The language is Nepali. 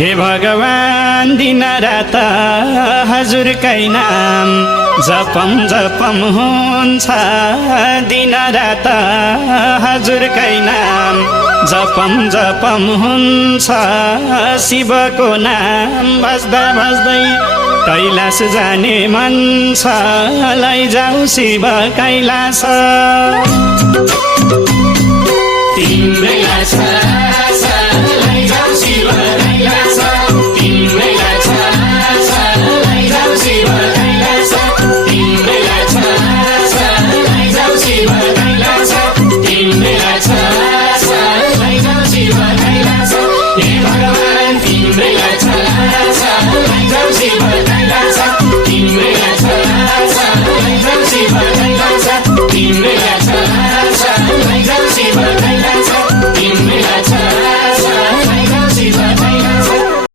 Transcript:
हे भगवान दिनरात हजुरकै नाम जपम जपम हुन्छ दिनरात हजुरकै नाम जपम जपम हुन्छ शिवको नाम बस्दा बस्दै कैलाश जाने मन छ लैजाऊ शिव कैलाश तिम्रै आशा